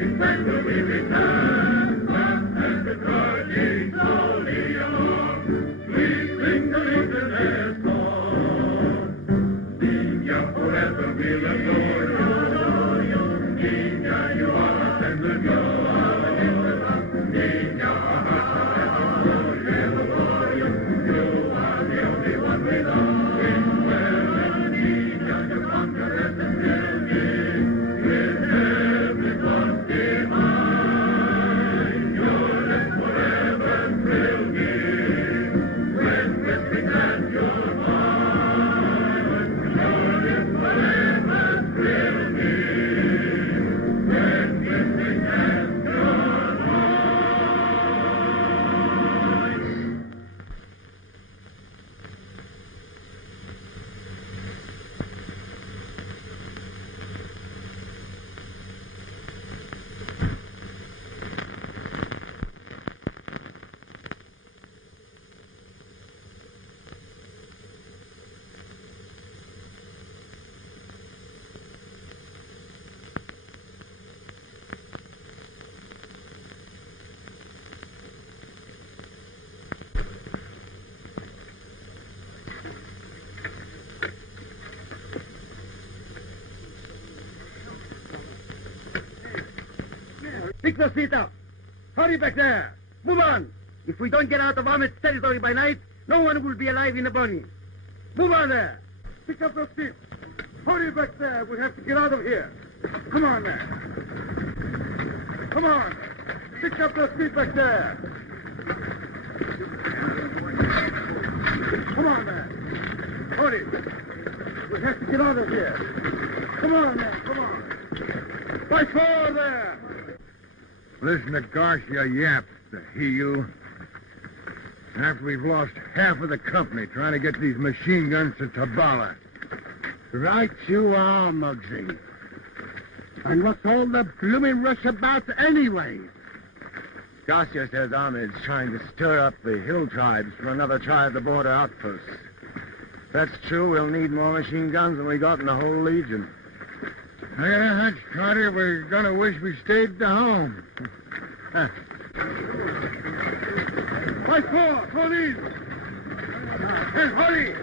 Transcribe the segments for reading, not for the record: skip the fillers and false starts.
When will we return? And the trudging slowly along, we sing the Legionnaires' song. Niña, forever we'll adore you. Niña, you are a tender joy. Niña, our hearts will never for you. You are the only one we love. Well, Niña, you conquer us and thrill me. With every thought behind, your lips forever thrill me. When whispering at your heart, your lips forever thrill me. When whispering at your heart. Pick those feet up. Hurry back there. Move on. If we don't get out of Ahmed's territory by night, no one will be alive in the bunny. Move on there. Pick up those feet. Hurry back there. We have to get out of here. Come on, man. Come on. Pick up those feet back there. Come on, man. Hurry. We have to get out of here. Come on, man. Come on. By forward there. Listen to Garcia yap, the heel. After we've lost half of the company trying to get these machine guns to Tabala. Right you are, Muggsy. And what's all the blooming rush about anyway? Garcia says Ahmed's trying to stir up the hill tribes for another try at the border outposts. If that's true, we'll need more machine guns than we got in the whole Legion. I got a hunch, Carter, we're gonna wish we stayed at home. By four, police! And hurry!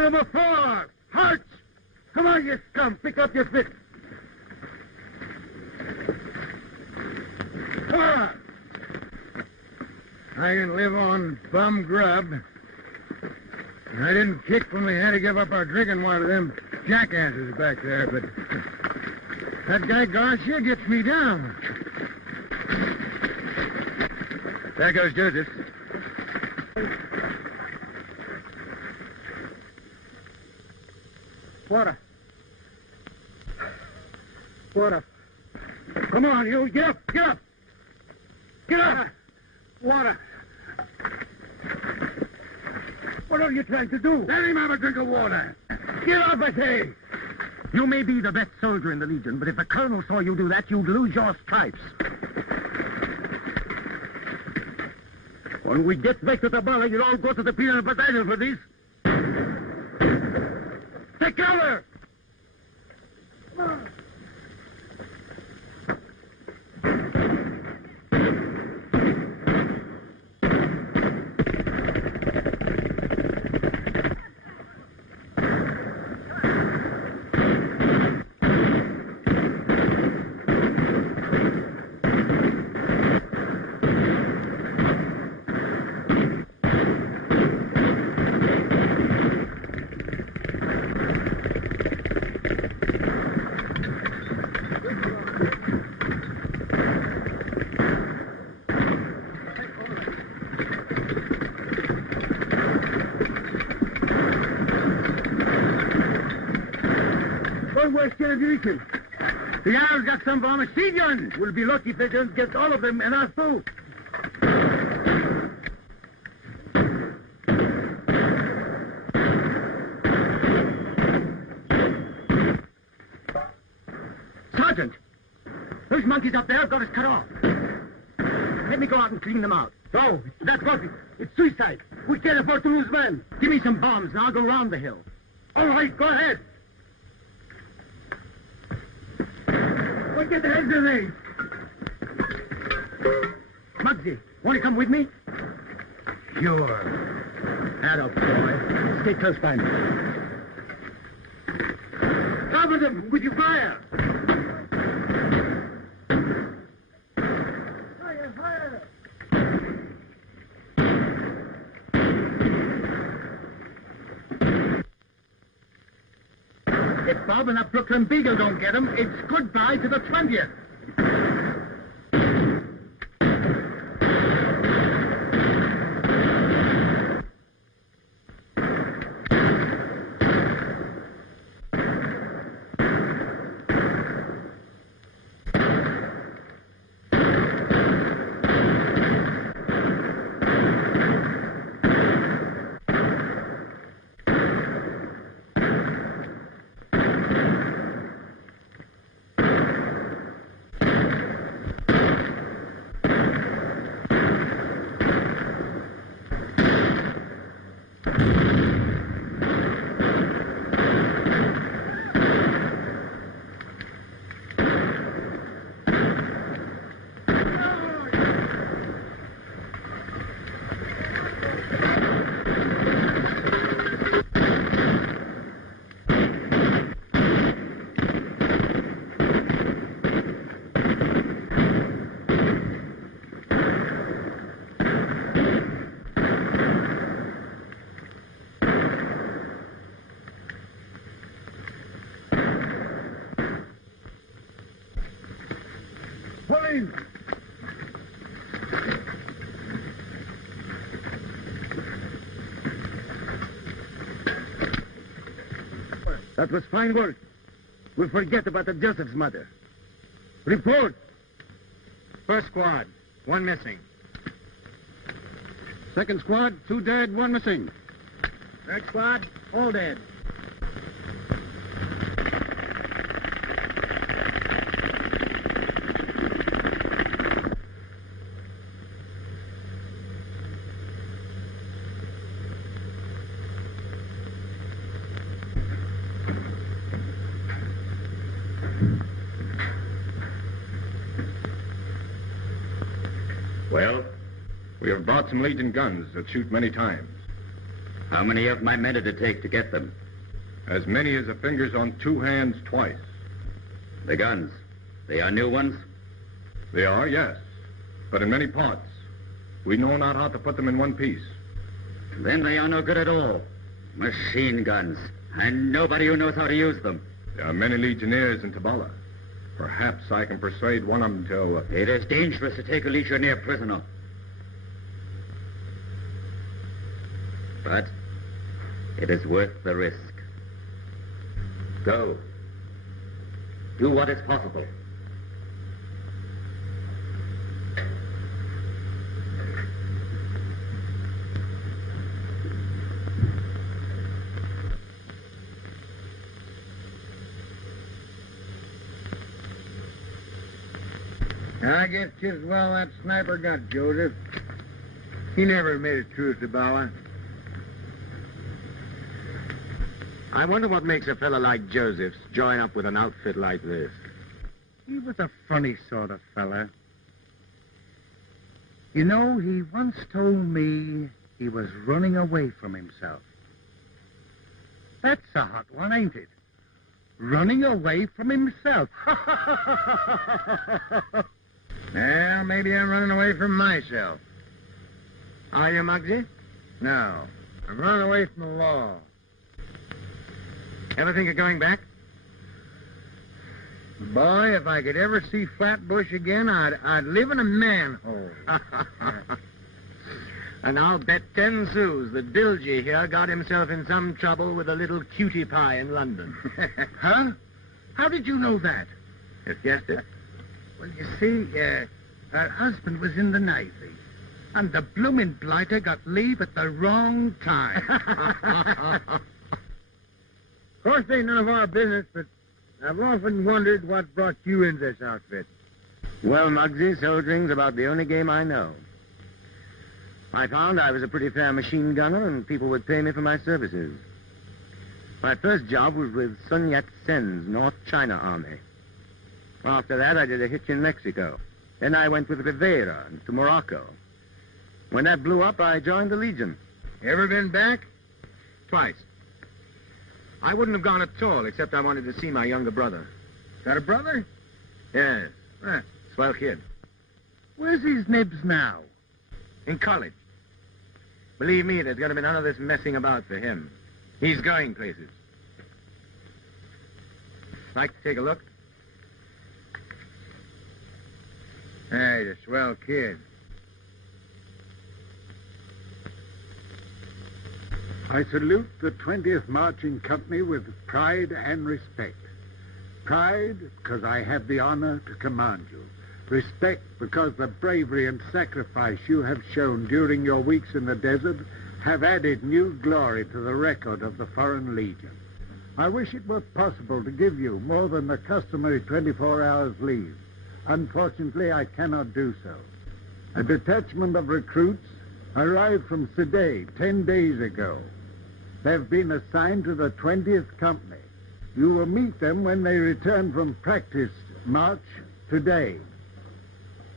Number four! Halt! Come on, you scum! Pick up your stick! Come on! I can live on bum grub. I didn't kick when we had to give up our drinking water to them jackasses back there, but that guy Garcia gets me down. There goes Joseph. Water. Water. Come on, you. Get up. Get up. Get up. Water. What are you trying to do? Let him have a drink of water. Get up, I say. You may be the best soldier in the Legion, but if the colonel saw you do that, you'd lose your stripes. When we get back to Tabala, you'll all go to the penal battalion for this. Take cover! Come on. The Arabs got some of our machine guns. We'll be lucky if they don't get all of them and us too. Sergeant, those monkeys up there have got us cut off. Let me go out and clean them out. No, that's good. It's suicide. We can't afford to lose men. Give me some bombs and I'll go round the hill. All right, go ahead. We'll get the hand grenade. Muggsy, want to come with me? Sure. Atta boy. Stay close by me. Cover them with your fire. Fire, fire. If Bob and that Brooklyn Beagle don't get him, it's goodbye to the 20th. That was fine work. We'll forget about the Joseph's mother. Report. First squad, 1 missing. Second squad, 2 dead, 1 missing. Third squad, all dead. Well, we have brought some Legion guns that shoot many times. How many of my men did it take to get them? As many as the fingers on 2 hands twice. The guns, they are new ones? They are, yes, but in many parts. We know not how to put them in one piece. Then they are no good at all. Machine guns, and nobody who knows how to use them. There are many Legionnaires in Tabala. Perhaps I can persuade one of them to... It is dangerous to take a Legionnaire prisoner. But it is worth the risk. Go. Do what is possible. I guess just well that sniper got Joseph. He never made it through Tabala. I wonder what makes a fella like Joseph's join up with an outfit like this. He was a funny sort of fella. You know, he once told me he was running away from himself. That's a hot one, ain't it? Running away from himself. Well, maybe I'm running away from myself. Are you, Muggsy? No, I'm running away from the law. Ever think of going back? Boy, if I could ever see Flatbush again, I'd live in a manhole. And I'll bet 10 sous that Bilgy here got himself in some trouble with a little cutie pie in London. Huh? How did you know that? Just guessed it. Well, you see, her husband was in the Navy, and the bloomin' blighter got leave at the wrong time. Of course, ain't none of our business, but I've often wondered what brought you into this outfit. Well, Muggsy, soldiering's about the only game I know. I found I was a pretty fair machine gunner, and people would pay me for my services. My first job was with Sun Yat-sen's North China Army. After that, I did a hitch in Mexico. Then I went with Rivera to Morocco. When that blew up, I joined the Legion. Ever been back? Twice. I wouldn't have gone at all, except I wanted to see my younger brother. Got a brother? Yes. Swell kid. Where's his nibs now? In college. Believe me, there's going to be none of this messing about for him. He's going places. Like to take a look? Hey, the swell kid. I salute the 20th Marching Company with pride and respect. Pride, because I have the honor to command you. Respect, because the bravery and sacrifice you have shown during your weeks in the desert have added new glory to the record of the Foreign Legion. I wish it were possible to give you more than the customary 24 hours leave. Unfortunately, I cannot do so. A detachment of recruits arrived from Side 10 days ago. They've been assigned to the 20th Company. You will meet them when they return from practice march today.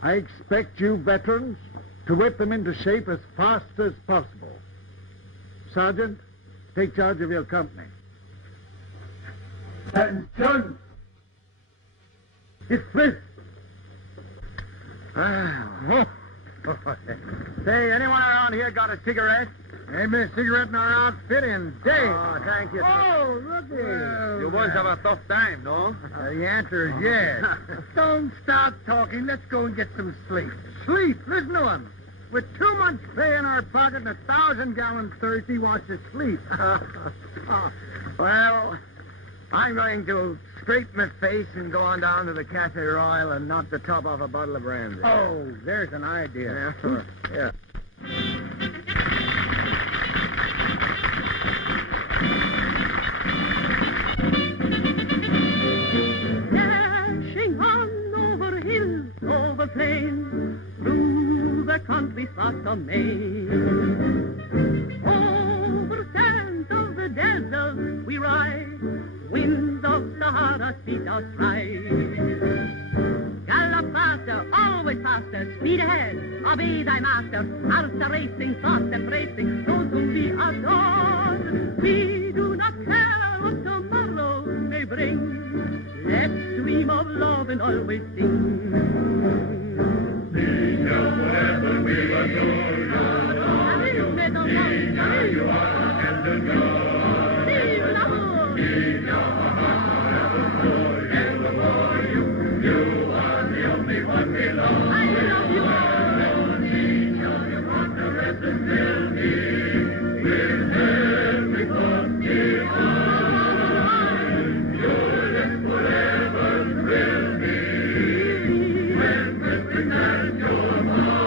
I expect you veterans to whip them into shape as fast as possible. Sergeant, take charge of your company. Attention! It's Smith. Say, anyone around here got a cigarette? Ain't been a cigarette in our outfit in days. Oh, thank you. Oh, looky. You boys have a tough time, no? The answer is yes. Don't start talking. Let's go and get some sleep. Sleep. Listen to him. With 2 months' pay in our pocket and 1,000-gallon thirst, he wants to sleep. Well, I'm going to scrape my face and go on down to the Cafe Royal and knock the top off a bottle of brandy. Oh, there's an idea. Yeah, sure. Yeah. Dashing on over hills, over plains, through the country far amaze. Over sands of the desert we ride, winds of Sahara speed our stride. Gallop faster, always faster, speed ahead, obey thy master, hearts are racing, thoughts embracing, so to be adored. We do not care what tomorrow may bring, let's dream of love and always sing. Sing now forever we adore you. Sing now you are tender God. Sing now our hearts adore you. Adore you. You are the only one we love. I love you all. Sing now you wondrous and fill me with every thought divine. Your lips forever thrill me when whispering at your mind.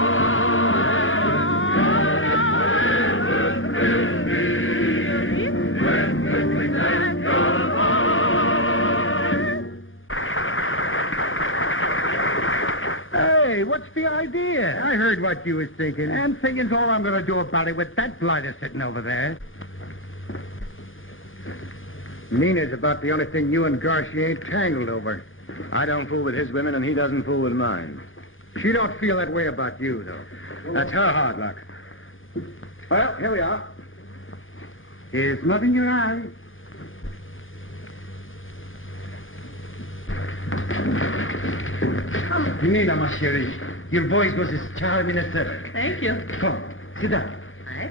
Hey, what's the idea? I heard what you was thinking. And thinking's all I'm going to do about it with that blighter sitting over there. Nina's about the only thing you and Garcia ain't tangled over. I don't fool with his women, and he doesn't fool with mine. She don't feel that way about you, though. That's her hard luck. Well, here we are. Here's mud in your eye. Nina, ma chérie, your voice was as charming as ever. Thank you. Come, sit down. Aye.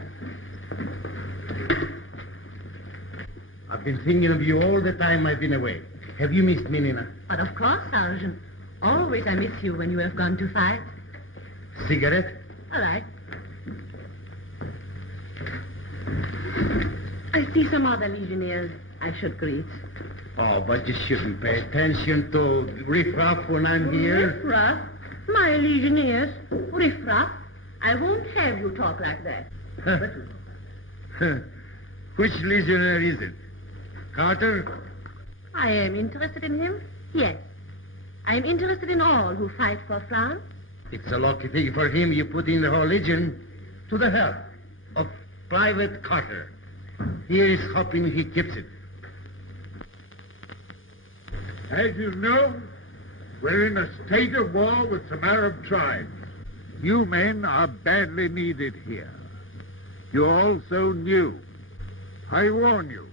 I've been thinking of you all the time I've been away. Have you missed me, Nina? But of course, Sergeant. Always I miss you when you have gone to fight. Cigarette? All right. I see some other legionnaires I should greet. Oh, but you shouldn't pay attention to riff-raff when I'm here. Riff-raff? My legionnaires? Riff-raff? I won't have you talk like that. Which legionnaire is it? Carter I am interested in him, yes. I am interested in all who fight for France. It's a lucky thing for him you put in the whole legion to the help of Private Carter. Here is hoping he keeps it. As you know, we're in a state of war with some Arab tribes. You men are badly needed here. You're also new. I warn you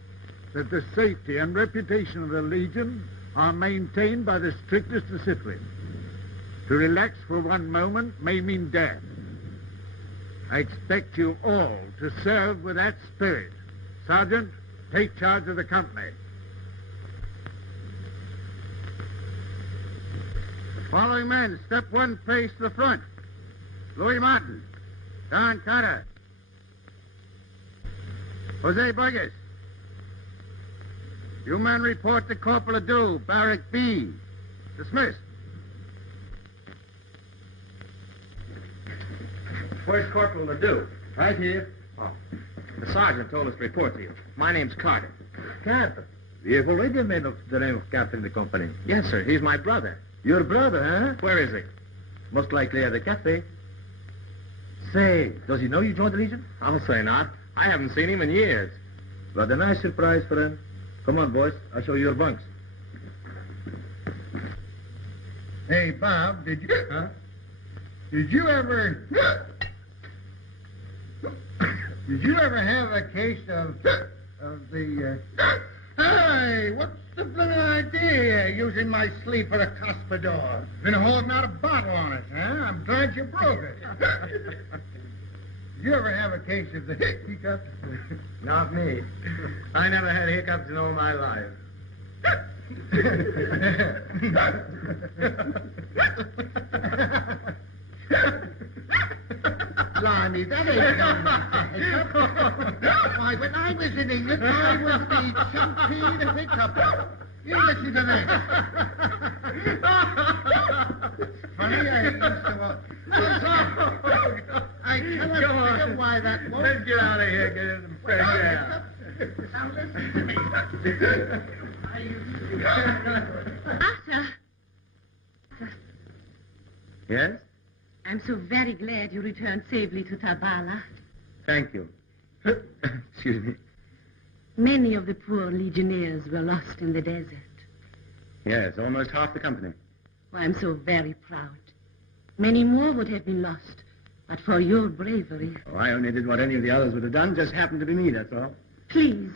that the safety and reputation of the Legion are maintained by the strictest discipline. To relax for one moment may mean death. I expect you all to serve with that spirit. Sergeant, take charge of the company. Following men, step one pace to the front. Louis Martin, Don Carter, Jose Burgess. You men report to Corporal Adu, Barrack B. Dismissed. Where's Corporal Adu? Right here. Oh. The sergeant told us to report to you. My name's Carter. Carter. We have already made of the name of captain of the company. Yes, sir. He's my brother. Your brother, huh? Where is he? Most likely at the cafe. Say, does he know you joined the Legion? I'll say not. I haven't seen him in years. What a nice surprise for him. Come on, boys. I'll show you your bunks. Hey, Bob, did you ever have a case of the, hey, what's the blooming idea using my sleep for a cuspidor? Been holding out a bottle on it, huh? I'm glad you broke it. Did you ever have a case of the hiccups? Not me. I never had hiccups in all my life. Blimey, that ain't no hiccup. Why, when I was in England, I was the champion of hiccup. You listen to this. Funny, I used to... I cannot figure why that won't... Let's get out of here, get into the fresh air. Now listen to me. Arthur, Yes? I'm so very glad you returned safely to Tabala. Thank you. Excuse me. Many of the poor legionnaires were lost in the desert. Yes, almost half the company. Oh, I'm so very proud. Many more would have been lost, but for your bravery. Oh, I only did what any of the others would have done. Just happened to be me, that's all. Please,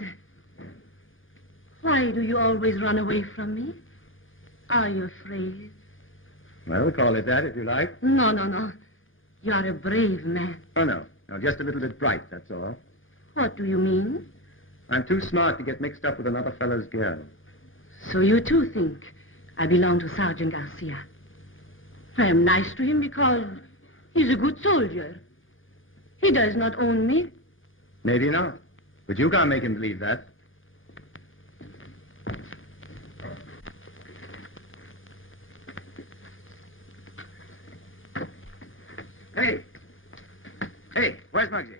why do you always run away from me? Are you afraid? Well, call it that if you like. No, no, no. You are a brave man. Oh, no. No, just a little bit bright, that's all. What do you mean? I'm too smart to get mixed up with another fellow's girl. So you too think I belong to Sergeant Garcia. I am nice to him because he's a good soldier. He does not own me. Maybe not. But you can't make him believe that. Hey! Hey, where's Muggsy?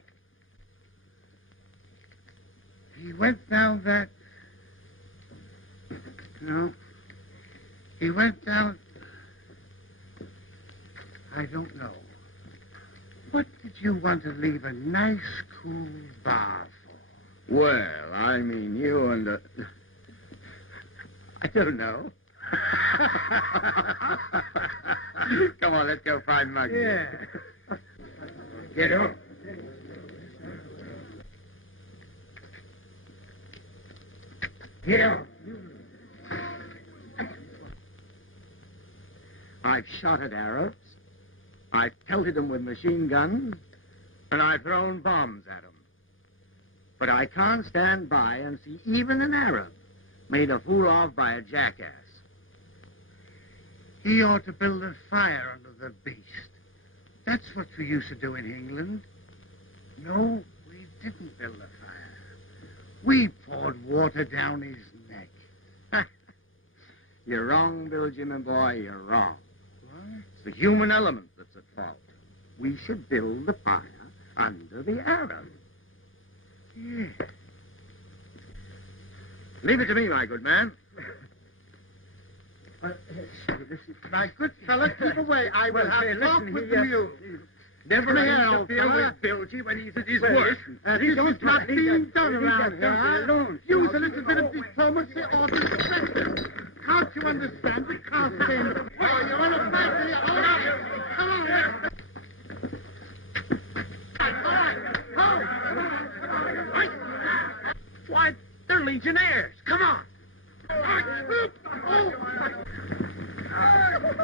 He went down that... No. He went down... I don't know. What did you want to leave a nice, cool bar for? Well, I mean, you and the... I don't know. Come on, let's go find Muggsy. Yeah. Get up. Get up. I've shot at Arabs. I've pelted them with machine guns. And I've thrown bombs at them. But I can't stand by and see even an Arab made a fool of by a jackass. He ought to build a fire under the beast. That's what we used to do in England. No, we didn't build a fire. We poured water down his neck. You're wrong, Bill Jim boy, you're wrong. What? It's the human element that's at fault. We should build the fire under the Arab. Yeah. Leave it to me, my good man. My good fella, keep away. I will have talk with you. Never Come here, interfere old fella. with Bilgy when he's at his worst. This is not being done around here, huh? Use a little bit of diplomacy or discretion. Can't you understand? We can't stay in the... Oh, you want to fight me? Come on. Why, they're legionnaires. Come on.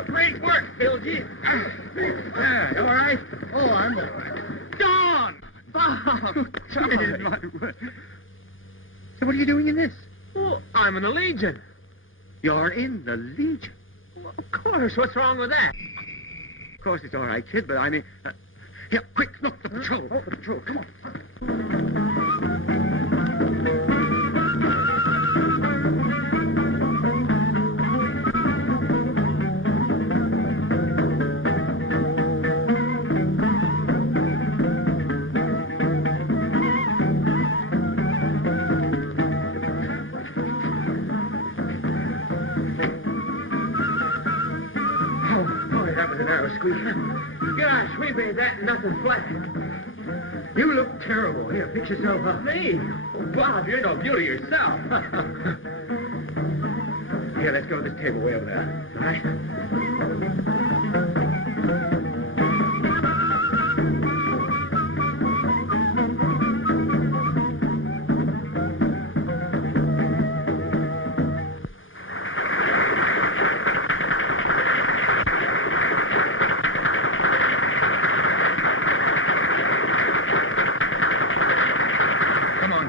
Great work, Bilgy. Yeah, all right? Oh, I'm all right. Dawn! Bob! So what are you doing in this? Oh, I'm in the Legion. You're in the Legion? Well, of course. What's wrong with that? Of course, it's all right, kid, but I mean... here, quick, look, the patrol. Oh, the patrol, come on. Gosh, we made that nothing flat. You look terrible. Here, fix yourself up. Me? Oh, Bob, you're no beauty yourself. Here, let's go to this table way over there. All right?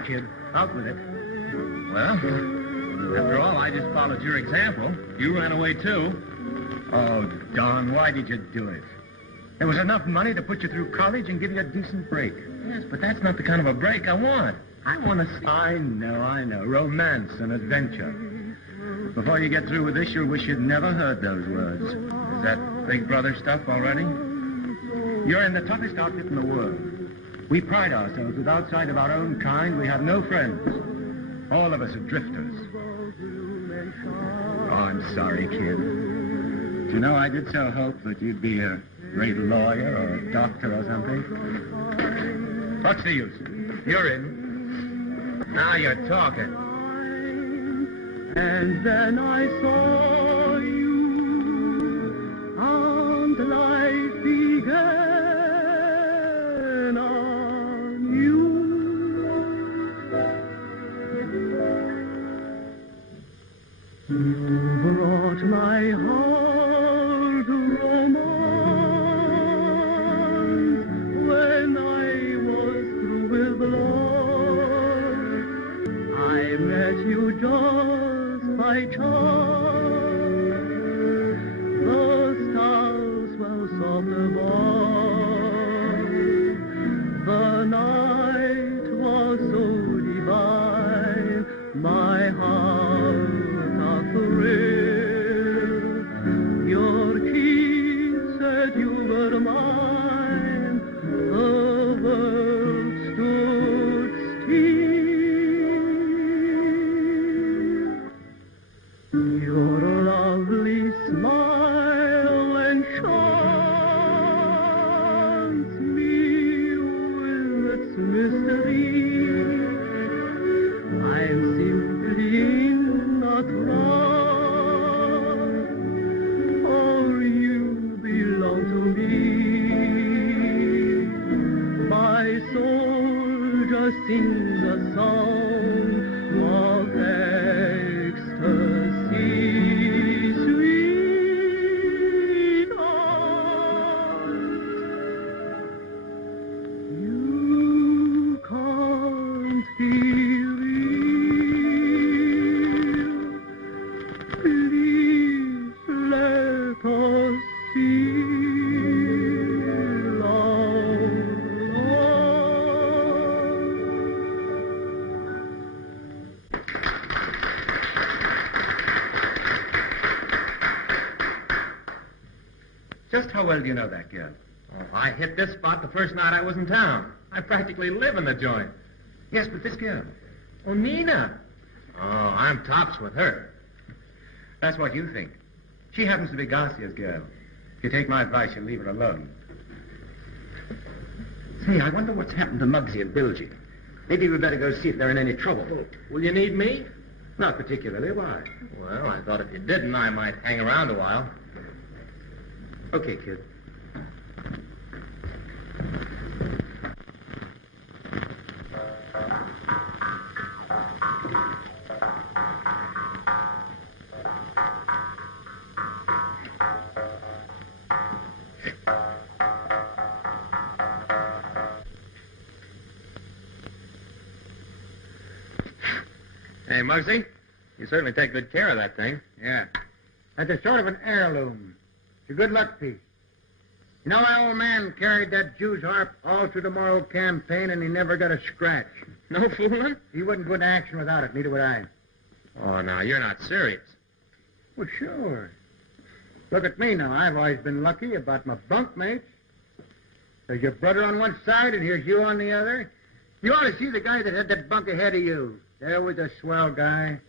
Kid, out with it. Well, after all, I just followed your example. You ran away, too. Oh, Don, why did you do it? There was enough money to put you through college and give you a decent break. Yes, but that's not the kind of a break I want. I want to see... I know. Romance and adventure. Before you get through with this, you'll wish you'd never heard those words. Is that Big Brother stuff already? You're in the toughest outfit in the world. We pride ourselves that outside of our own kind, we have no friends. All of us are drifters. Oh, I'm sorry, kid. Do you know, I did so hope that you'd be a great lawyer or a doctor or something. What's the use? You're in. Now you're talking. And then I saw you, and life began. You brought my heart romance when I was through with love. I met you just by chance. The stars were soft above. The night was so divine. My heart your kiss said you were mine. The world stood still. Your lovely smile enchants me with its mystery. I'm simply not wrong. Sings a song of ecstasy, sweetheart. You can't be real. Please let us see. Just how well do you know that girl? Oh, I hit this spot the first night I was in town. I practically live in the joint. Yes, but this girl. Oh, Nina. Oh, I'm tops with her. That's what you think. She happens to be Garcia's girl. If you take my advice, you'll leave her alone. Say, I wonder what's happened to Muggsy and Bilgy. Maybe we'd better go see if they're in any trouble. Will you need me? Not particularly. Why? Well, I thought if you didn't, I might hang around a while. Okay, kid. Hey, Muggsy, you certainly take good care of that thing. Yeah. That's a sort of an heirloom. It's a good luck piece. You know, my old man carried that Jew's harp all through the Morrow campaign, and he never got a scratch. No fooling? He wouldn't go into action without it, neither would I. Oh, now, you're not serious. Well, sure. Look at me now. I've always been lucky about my bunkmates. There's your brother on one side, and here's you on the other. You ought to see the guy that had that bunk ahead of you. There was a swell guy.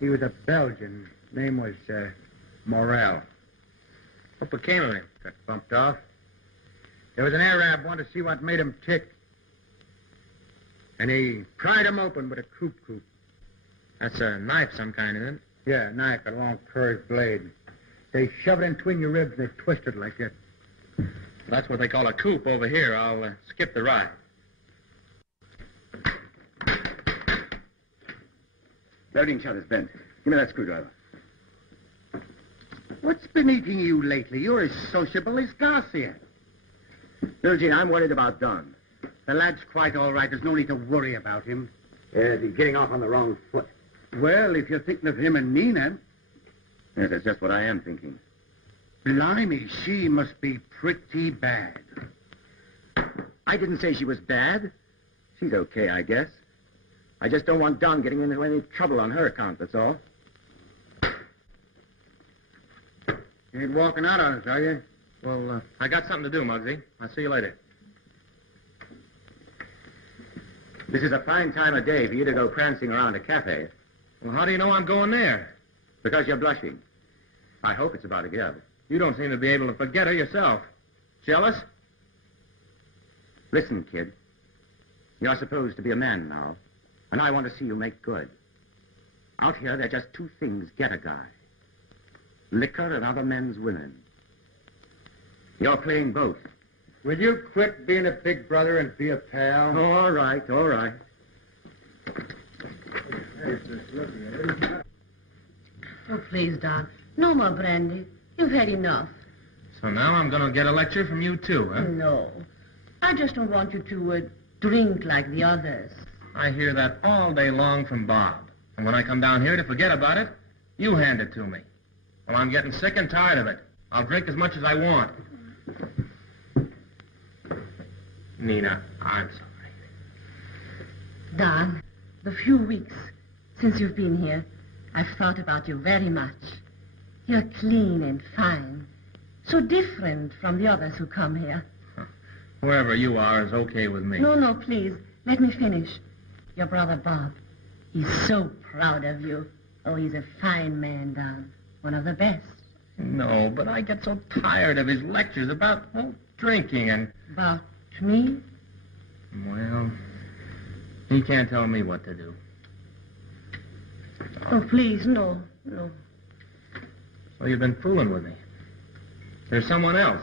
He was a Belgian. Name was, Morel. What became of him? Got bumped off. There was an Arab wanted to see what made him tick. And he pried him open with a coop. That's a knife some kind, isn't it? Yeah, a knife, a long curved blade. They shove it in between your ribs and they twist it like that. That's what they call a coop over here. I'll skip the ride. Loading shot is bent. Give me that screwdriver. What's been eating you lately? You're as sociable as Garcia. Bilgy, I'm worried about Don. The lad's quite all right. There's no need to worry about him. Yes, he's getting off on the wrong foot. Well, if you're thinking of him and Nina... Yes, that's just what I am thinking. Blimey, she must be pretty bad. I didn't say she was bad. She's okay, I guess. I just don't want Don getting into any trouble on her account, that's all. You ain't walking out on us, are you? Well, I got something to do, Muggsy. I'll see you later. This is a fine time of day for you to go prancing around a cafe. Well, how do you know I'm going there? Because you're blushing. I hope it's about a girl. You don't seem to be able to forget her yourself. Jealous? Listen, kid. You're supposed to be a man now, and I want to see you make good. Out here, there are just two things get a guy. Liquor and other men's women. You're playing both. Will you quit being a big brother and be a pal? All right. Oh, please, Doc. No more brandy. You've had enough. So now I'm going to get a lecture from you, too, huh? No. I just don't want you to drink like the others. I hear that all day long from Bob. And when I come down here to forget about it, you hand it to me. Well, I'm getting sick and tired of it. I'll drink as much as I want. Nina, I'm sorry. Don, the few weeks since you've been here, I've thought about you very much. You're clean and fine. So different from the others who come here. Whoever you are is okay with me. No, please. Let me finish. Your brother Bob. He's so proud of you. Oh, he's a fine man, Don. One of the best. No, but I get so tired of his lectures about drinking and... About me? Well, he can't tell me what to do. Oh, please, no. So you've been fooling with me. There's someone else.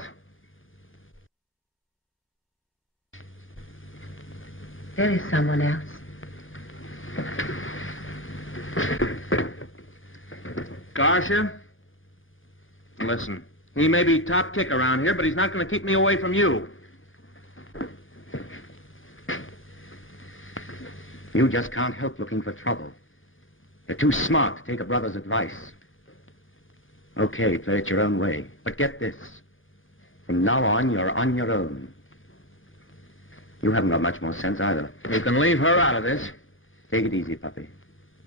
There is someone else. Garcia? Listen, he may be top kick around here, but he's not going to keep me away from you. You just can't help looking for trouble. You're too smart to take a brother's advice. Okay, play it your own way. But get this. From now on, you're on your own. You haven't got much more sense either. You can leave her out of this. Take it easy, puppy.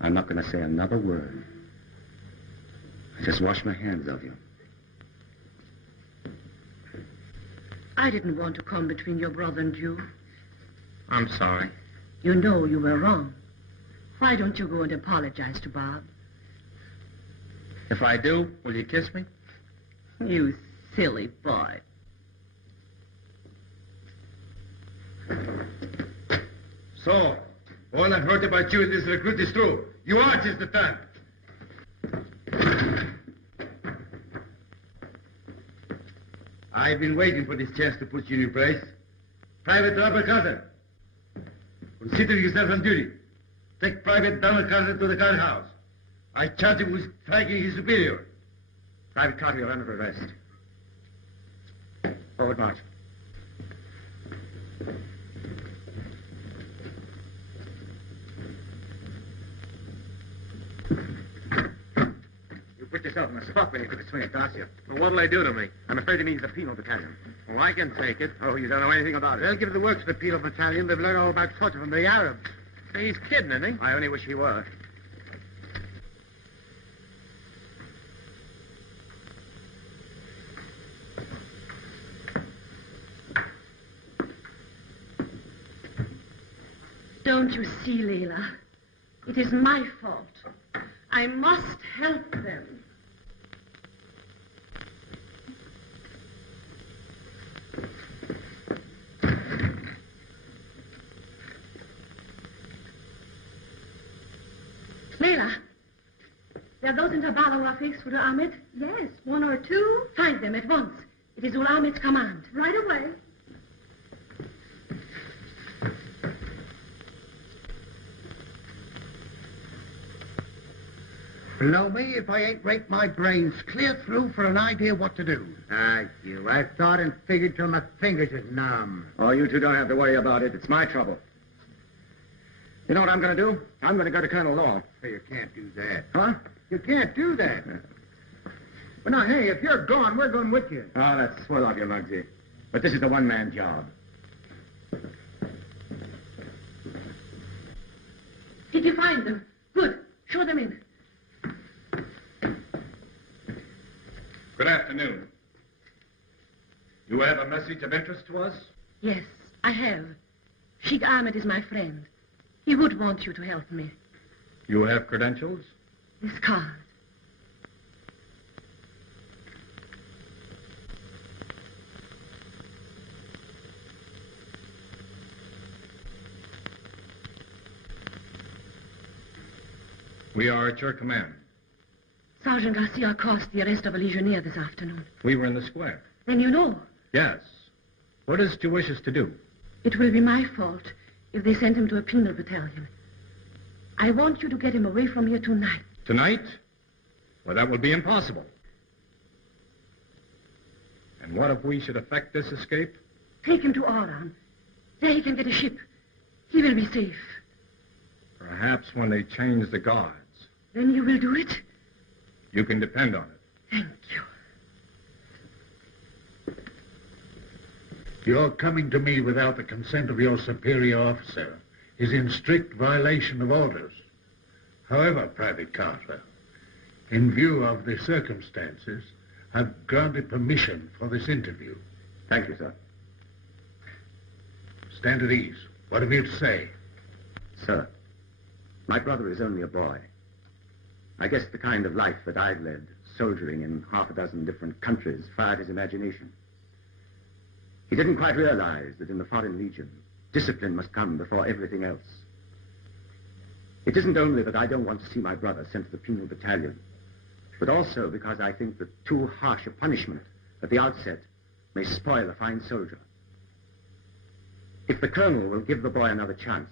I'm not going to say another word. Just wash my hands of you. I didn't want to come between your brother and you. I'm sorry. You know you were wrong. Why don't you go and apologize to Bob? If I do, will you kiss me? You silly boy. So, all I've heard about you in this recruit is true. You are just the third. I've been waiting for this chance to put you in your place. Private Robert Carter, consider yourself on duty. Take Private Donald Carter to the guardhouse. I charge him with striking his superior. Private Carter, you're under arrest. Forward march. You put yourself in the spot when you took a swing at Garcia. Well, what'll they do to me? I'm afraid he means the penal battalion. Well, I can take it. Oh, you don't know anything about it. They'll give the works to the penal battalion. They've learned all about torture from the Arabs. He's kidding, isn't he? I only wish he were. Don't you see, Leila? It is my fault. I must help them. Leila, there are those in Tabalo who are fixed for the Ahmed? Yes, one or two. Find them at once. It is Ul Ahmed's command. Right away. Blow me if I ain't raked my brains clear through for an idea what to do. Ah, you. I thought and figured till my fingers is numb. Oh, you two don't have to worry about it. It's my trouble. You know what I'm going to do? I'm going to go to Colonel Law. Hey, you can't do that. Huh? You can't do that. But now, hey, if you're gone, we're going with you. Oh, that's swell of you, Muggsy. But this is a one-man job. Did you find them? Good. Show them in. Good afternoon. You have a message of interest to us? Yes, I have. Sheikh Ahmed is my friend. He would want you to help me. You have credentials? This card. We are at your command. Sergeant Garcia caused the arrest of a legionnaire this afternoon. We were in the square. Then you know. Yes. What is it you wish us to do? It will be my fault if they send him to a penal battalion. I want you to get him away from here tonight. Tonight? Well, that will be impossible. And what if we should effect this escape? Take him to Oran. There he can get a ship. He will be safe. Perhaps when they change the guards. Then you will do it? You can depend on it. Thank you. Your coming to me without the consent of your superior officer is in strict violation of orders. However, Private Carter, in view of the circumstances, I've granted permission for this interview. Thank you, sir. Stand at ease. What have you to say? Sir, my brother is only a boy. I guess the kind of life that I've led, soldiering in half a dozen different countries, fired his imagination. He didn't quite realize that in the Foreign Legion, discipline must come before everything else. It isn't only that I don't want to see my brother sent to the penal battalion, but also because I think that too harsh a punishment at the outset may spoil a fine soldier. If the colonel will give the boy another chance,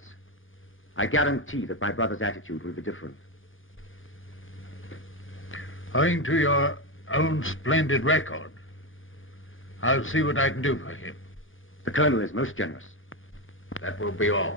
I guarantee that my brother's attitude will be different. Owing to your own splendid record, I'll see what I can do for him. The colonel is most generous. That will be all.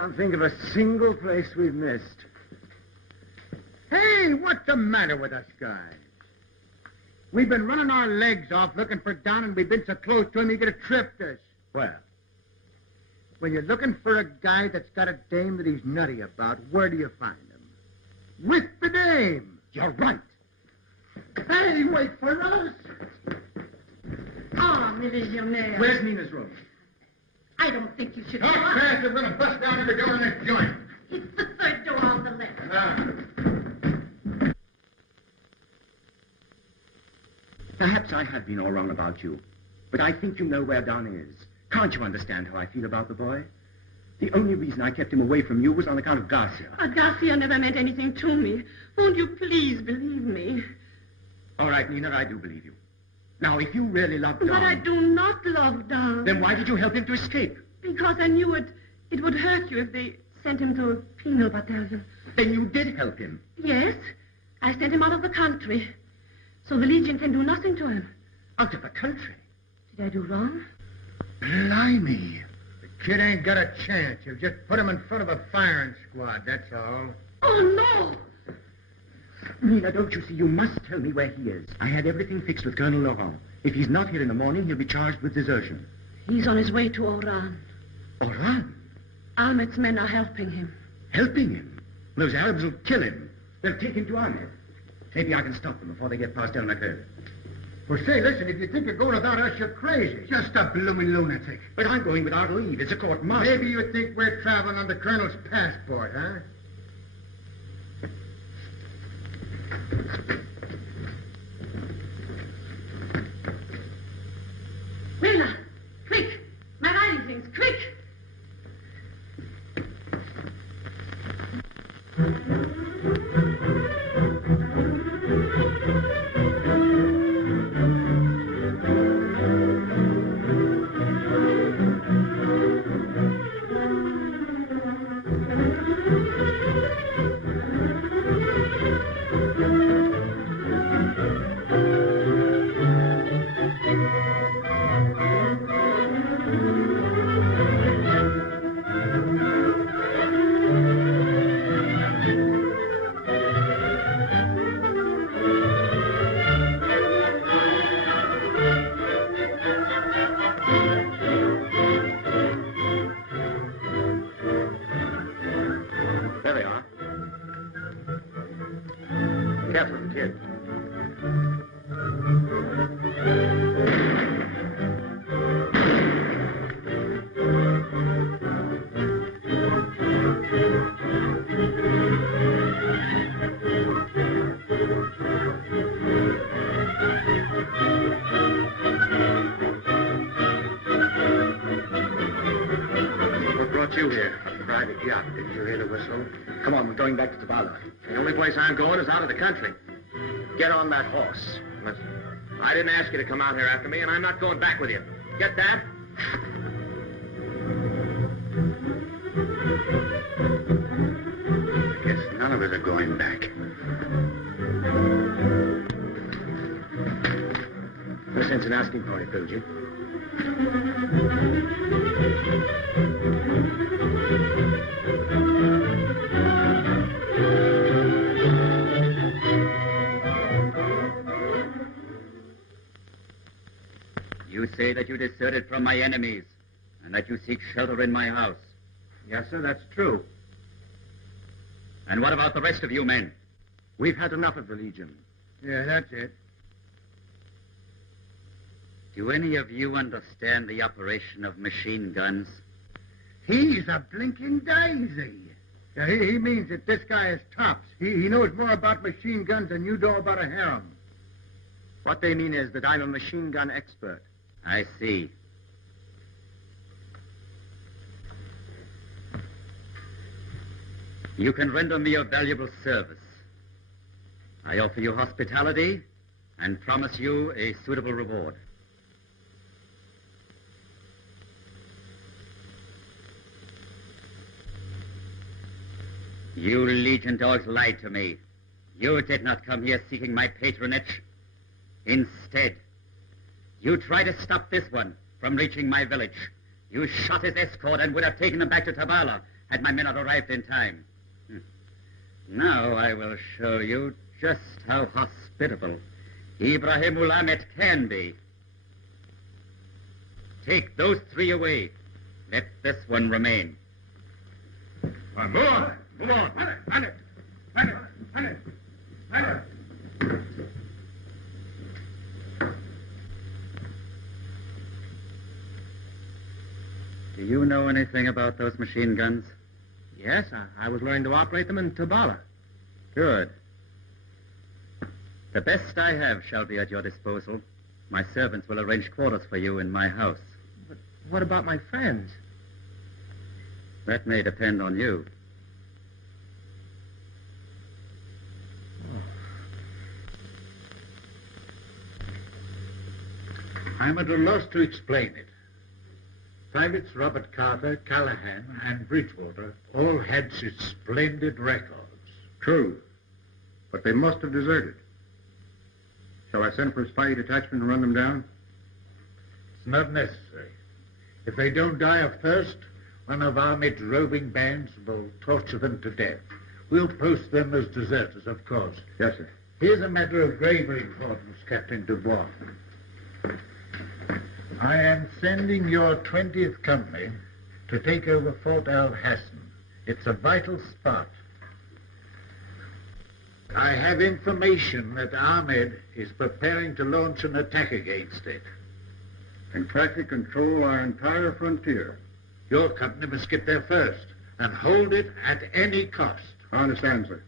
Can't think of a single place we've missed. Hey, what's the matter with us guys? We've been running our legs off looking for Don, and we've been so close to him he could have tripped us. Where? When you're looking for a guy that's got a dame that he's nutty about, where do you find him? With the dame. You're right. Hey, wait for us. Ah, mes légionnaires. Where's Nina's room? I don't think you should... Talk fast, we're going to bust down every door in this joint. It's the third door on the left. Perhaps I have been all wrong about you, but I think you know where Don is. Can't you understand how I feel about the boy? The only reason I kept him away from you was on account of Garcia. But Garcia never meant anything to me. Won't you please believe me? All right, Nina, I do believe you. Now, if you really love Don... But I do not love Don. Then why did you help him to escape? Because I knew it would hurt you if they sent him to a penal battalion. Then you did help him. Yes, I sent him out of the country. So the Legion can do nothing to him. Out of the country? Did I do wrong? Blimey. The kid ain't got a chance. You've just put him in front of a firing squad, that's all. Oh, no! Nina, don't you see? You must tell me where he is. I had everything fixed with Colonel Laurent. If he's not here in the morning, he'll be charged with desertion. He's on his way to Oran. Oran? Ahmed's men are helping him. Helping him? Those Arabs will kill him. They'll take him to Ahmed. Maybe I can stop them before they get past El Nakir. Well, say, listen, if you think you're going without us, you're crazy. Just a blooming lunatic. But I'm going without leave. It's a court martial. Maybe you think we're traveling on the colonel's passport, huh? Lena, quick! My riding things, quick! Didn't you hear the whistle? Come on, we're going back to Tabala. The only place I'm going is out of the country. Get on that horse. Listen, I didn't ask you to come out here after me, and I'm not going back with you. Get that? I guess none of us are going back. No sense in asking for it, Bilgy. You say that you deserted from my enemies and that you seek shelter in my house. Yes, sir, that's true. And what about the rest of you men? We've had enough of the Legion. Yeah, that's it. Do any of you understand the operation of machine guns? He's a blinking daisy. Yeah, he means that this guy is tops. He knows more about machine guns than you know about a harem. What they mean is that I'm a machine gun expert. I see. You can render me a valuable service. I offer you hospitality and promise you a suitable reward. You Legion dogs lied to me. You did not come here seeking my patronage. Instead, you tried to stop this one from reaching my village. You shot his escort and would have taken him back to Tabala had my men not arrived in time. Now I will show you just how hospitable Ibrahim ul Ahmed can be. Take those 3 away. Let this one remain. Move on. Move on. Do you know anything about those machine guns? Yes, I was learning to operate them in Tabala. Good. The best I have shall be at your disposal. My servants will arrange quarters for you in my house. But what about my friends? That may depend on you. I'm at a loss to explain it. Privates Robert Carter, Callahan, and Bridgewater all had such splendid records. True. But they must have deserted. Shall I send for a spy detachment and run them down? It's not necessary. If they don't die of thirst, one of Ahmed's roving bands will torture them to death. We'll post them as deserters, of course. Yes, sir. Here's a matter of graver importance, Captain Dubois. I am sending your 20th Company to take over Fort El Hassan. It's a vital spot. I have information that Ahmed is preparing to launch an attack against it. And practically control our entire frontier. Your company must get there first and hold it at any cost. I understand, sir.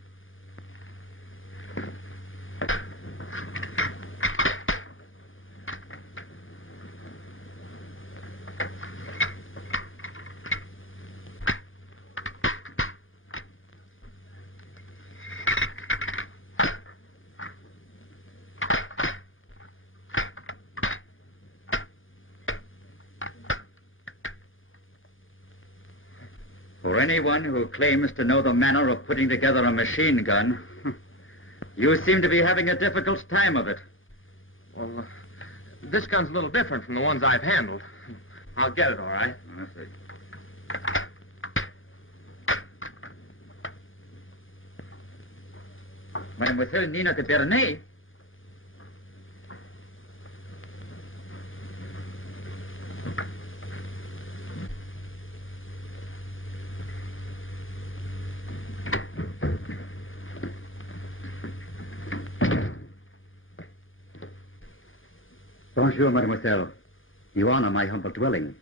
For anyone who claims to know the manner of putting together a machine gun, you seem to be having a difficult time of it. Well, this gun's a little different from the ones I've handled. I'll get it, all right. I see. Mademoiselle Nina de Bernay? Bonjour, mademoiselle. You honor my humble dwelling.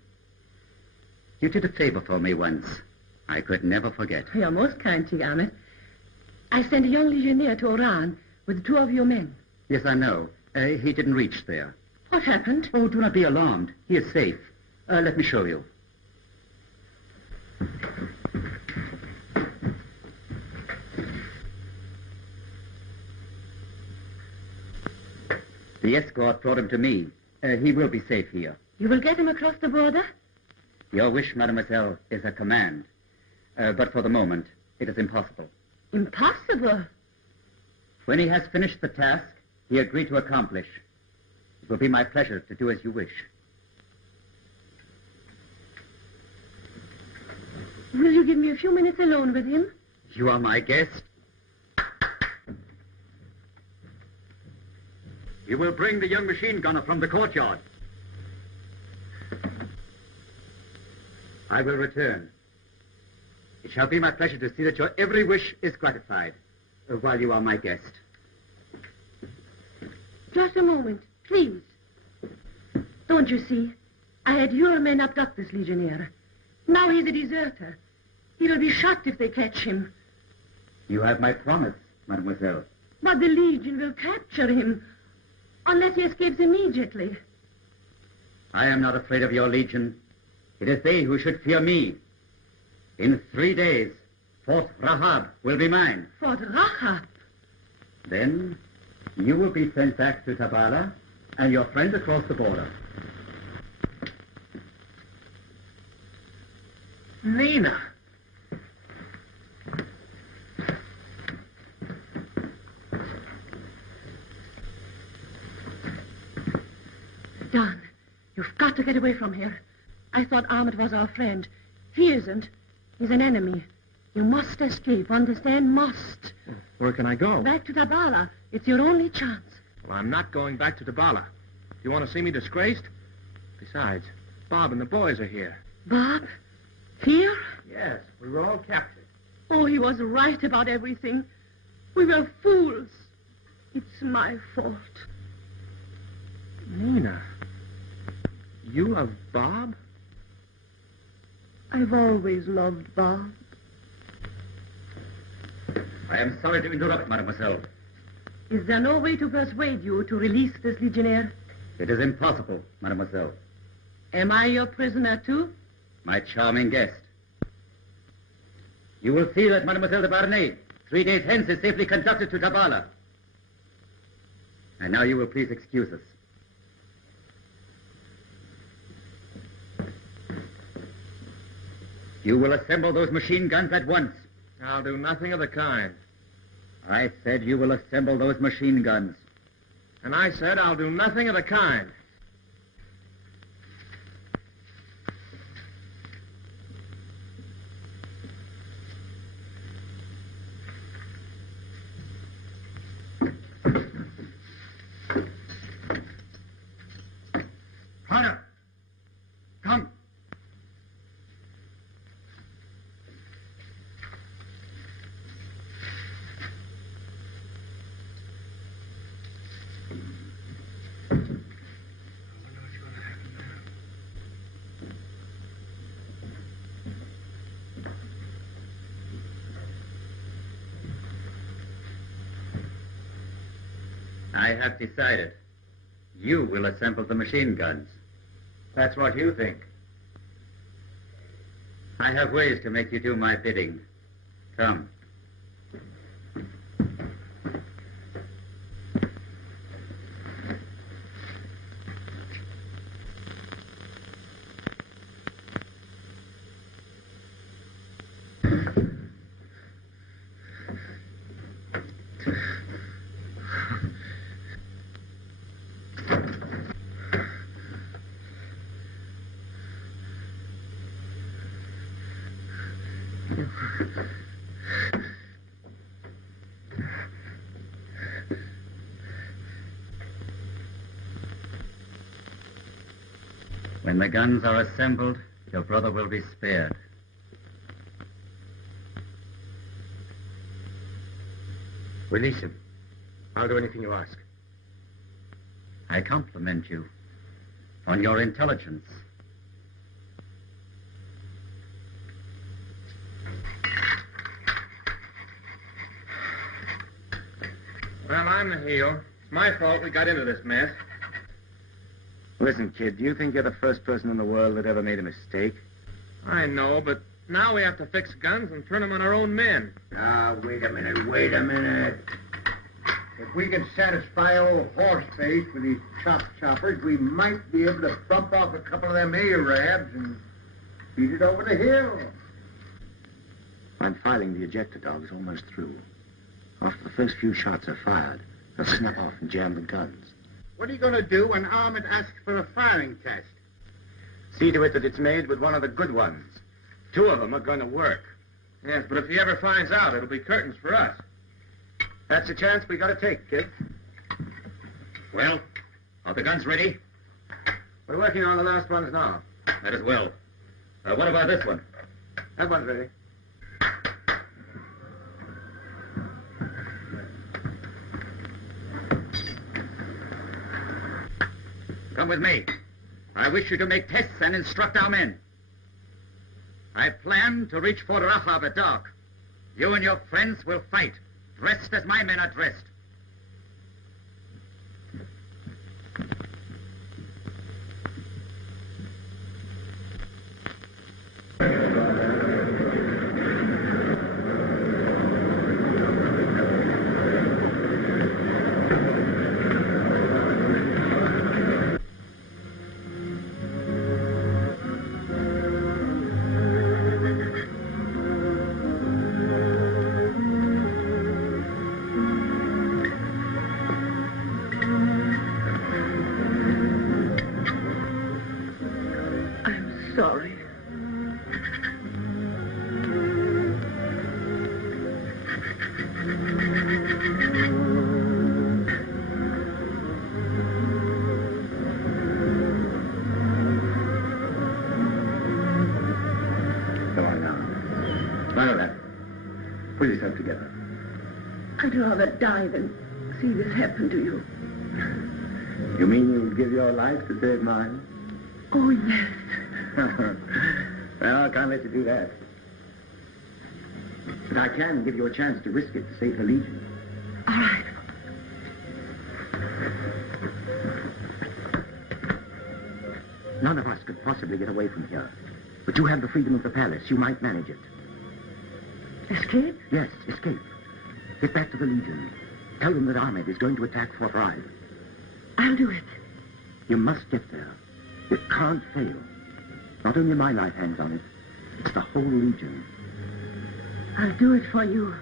You did a favor for me once. I could never forget. You're most kind, Ahmed. I sent a young legionnaire to Oran with 2 of your men. Yes, I know. He didn't reach there. What happened? Oh, do not be alarmed. He is safe. Let me show you. The escort brought him to me. He will be safe here. You will get him across the border? Your wish, mademoiselle, is a command. But for the moment, it is impossible. Impossible? When he has finished the task he agreed to accomplish, it will be my pleasure to do as you wish. Will you give me a few minutes alone with him? You are my guest. You will bring the young machine gunner from the courtyard. I will return. It shall be my pleasure to see that your every wish is gratified while you are my guest. Just a moment, please. Don't you see? I had your men abduct this legionnaire. Now he's a deserter. He will be shot if they catch him. You have my promise, mademoiselle. But the Legion will capture him unless he escapes immediately. I am not afraid of your Legion. It is they who should fear me. In 3 days, Fort Rahab will be mine. Fort Rahab? Then you will be sent back to Tabala and your friend across the border. Nina! Don, you've got to get away from here. I thought Ahmed was our friend. He isn't. He's an enemy. You must escape, understand? Must. Where can I go? Back to Tabala. It's your only chance. Well, I'm not going back to Tabala. Do you want to see me disgraced? Besides, Bob and the boys are here. Bob? Here? Yes, we were all captured. Oh, he was right about everything. We were fools. It's my fault. Nina, you love Bob? I've always loved Bob. I am sorry to interrupt, mademoiselle. Is there no way to persuade you to release this legionnaire? It is impossible, mademoiselle. Am I your prisoner, too? My charming guest. You will see that Mademoiselle de Barnay, 3 days hence, is safely conducted to Tabala. And now you will please excuse us. You will assemble those machine guns at once. I'll do nothing of the kind. I said you will assemble those machine guns. And I said I'll do nothing of the kind. Carter, come. I have decided. You will assemble the machine guns. That's what you think. I have ways to make you do my bidding. Come. When the guns are assembled, your brother will be spared. Release him. I'll do anything you ask. I compliment you on your intelligence. Well, I'm the heel. It's my fault we got into this mess. Listen, kid, do you think you're the first person in the world that ever made a mistake? I know, but now we have to fix guns and turn them on our own men. Ah, wait a minute. If we can satisfy old Horseface with these choppers, we might be able to bump off a couple of them Arabs and beat it over the hill. I'm filing the ejector dogs almost through. After the first few shots are fired, they'll snap off and jam the guns. What are you going to do when Ahmed asks for a firing test? See to it that it's made with one of the good ones. 2 of them are going to work. Yes, but if he ever finds out, it'll be curtains for us. That's a chance we got to take, kid. Well, are the guns ready? We're working on the last ones now. That is well. What about this one? That one's ready. Come with me. I wish you to make tests and instruct our men. I plan to reach Fort Rahab at dark. You and your friends will fight, dressed as my men are dressed. Sorry. yourself together. I'd rather die than see this happen to you. You mean you'd give your life to save mine? Oh, yes. Well, I can't let you do that. But I can give you a chance to risk it to save the Legion. All right. None of us could possibly get away from here. But you have the freedom of the palace. You might manage it. Escape? Yes, escape. Get back to the Legion. Tell them that Ahmed is going to attack Fort Ride. I'll do it. You must get there. It can't fail. Not only my life hangs on it, it's the whole Legion. I'll do it for you.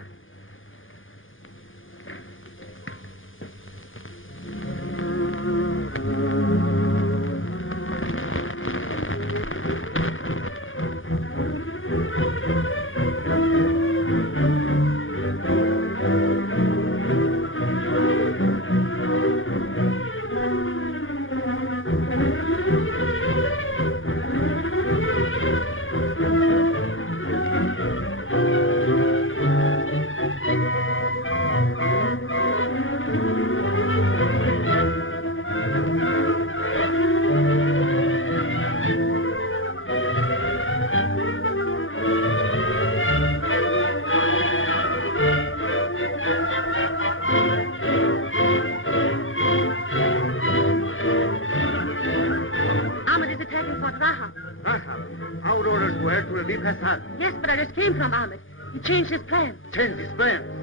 Yes, but I just came from Ahmed. He changed his plans. Changed his plans?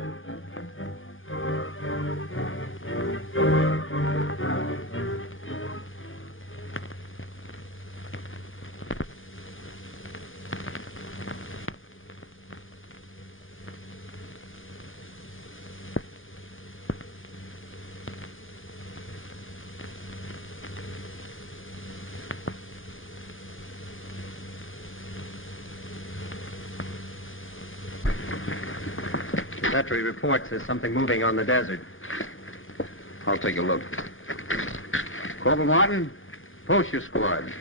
Battery reports there's something moving on the desert. I'll take a look. Corporal Martin, post your squad.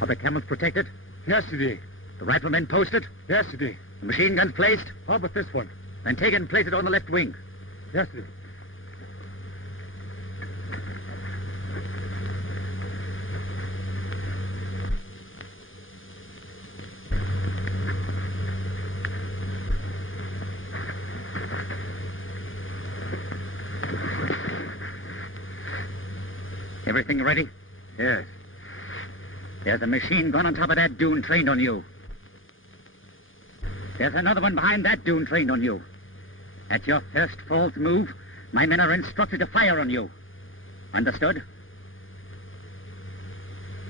Are the camels protected? Yesterday. The riflemen posted? Yesterday. The machine guns placed? How about this one? Then take it and place it on the left wing. Yesterday. Everything ready? Yes. There's a machine gun on top of that dune trained on you. There's another one behind that dune trained on you. At your first false move, my men are instructed to fire on you. Understood?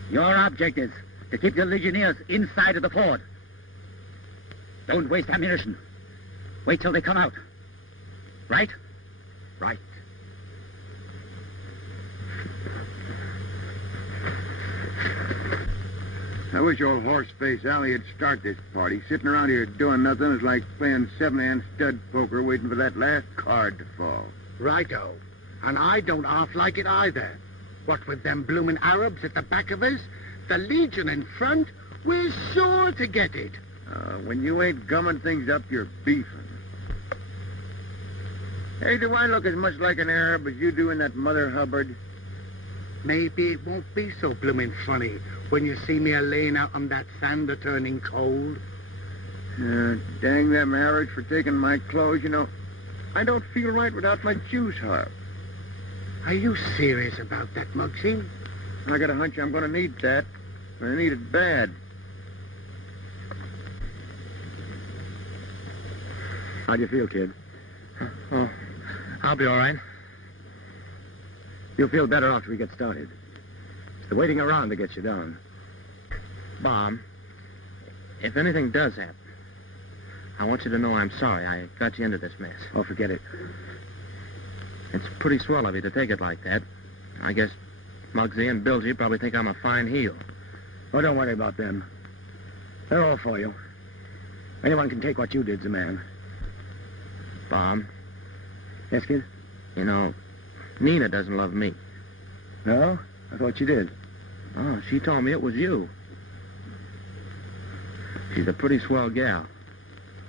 Your object is to keep your legionnaires inside of the fort. Don't waste ammunition. Wait till they come out. Right? Right. I wish old Horseface Alley would start this party. Sitting around here doing nothing is like playing seven-hand stud poker waiting for that last card to fall. Righto. And I don't half like it either. What with them bloomin' Arabs at the back of us, the Legion in front, we're sure to get it. When you ain't gumming things up, you're beefing. Hey, do I look as much like an Arab as you do in that Mother Hubbard? Maybe it won't be so bloomin' funny when you see me a-laying out on that sand a-turning cold. Dang them Arabs for taking my clothes. You know, I don't feel right without my juice harp. Are you serious about that, Muggsy? I got a hunch I'm going to need that. I need it bad. How do you feel, kid? Oh, I'll be all right. You'll feel better after we get started. It's the waiting around that gets you down. Bob, if anything does happen, I want you to know I'm sorry I got you into this mess. Oh, forget it. It's pretty swell of you to take it like that. I guess Muggsy and Bilgy probably think I'm a fine heel. Oh, don't worry about them. They're all for you. Anyone can take what you did's a man. Bob, Yes, kid? you know, Nina doesn't love me. No? I thought you did. Oh, she told me it was you. She's a pretty swell gal.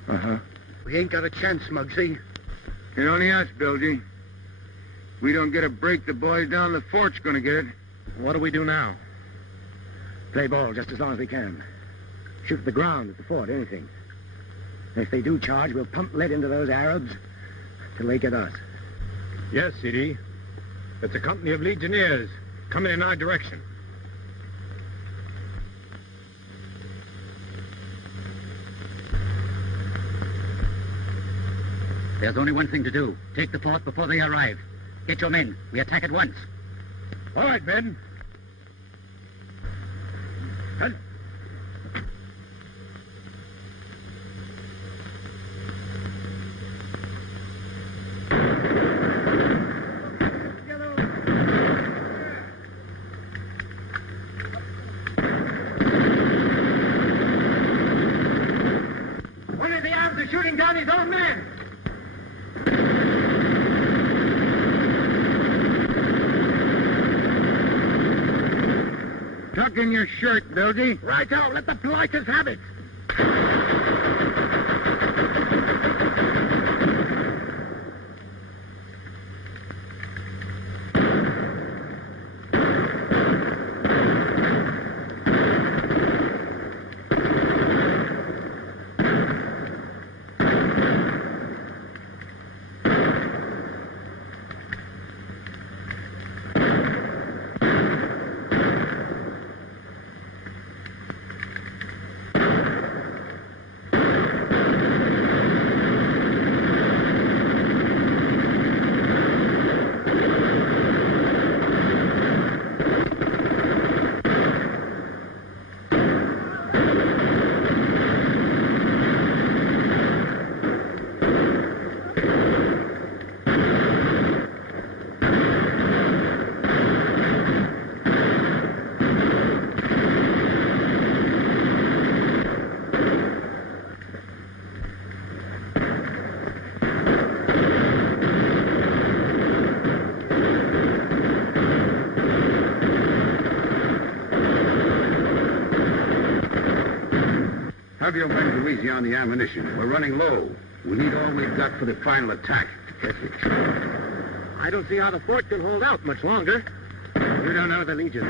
Uh-huh. We ain't got a chance, Muggsy. It only us, Bilgy. We don't get a break, the boys down the fort's gonna get it. What do we do now? Play ball just as long as we can. Shoot at the ground, at the fort, anything. And if they do charge, we'll pump lead into those Arabs till they get us. Yes, CD. It's a company of legionnaires coming in our direction. There's only one thing to do. Take the fort before they arrive. Get your men. We attack at once. All right, men. Hunt. One of the Arabs is shooting down his own men. Tuck in your shirt, Bilgy. Righto, let the blighters have it. Have your men to easy on the ammunition. We're running low. We need all we've got for the final attack. Yes, sir. I don't see how the fort can hold out much longer. You don't know the Legion.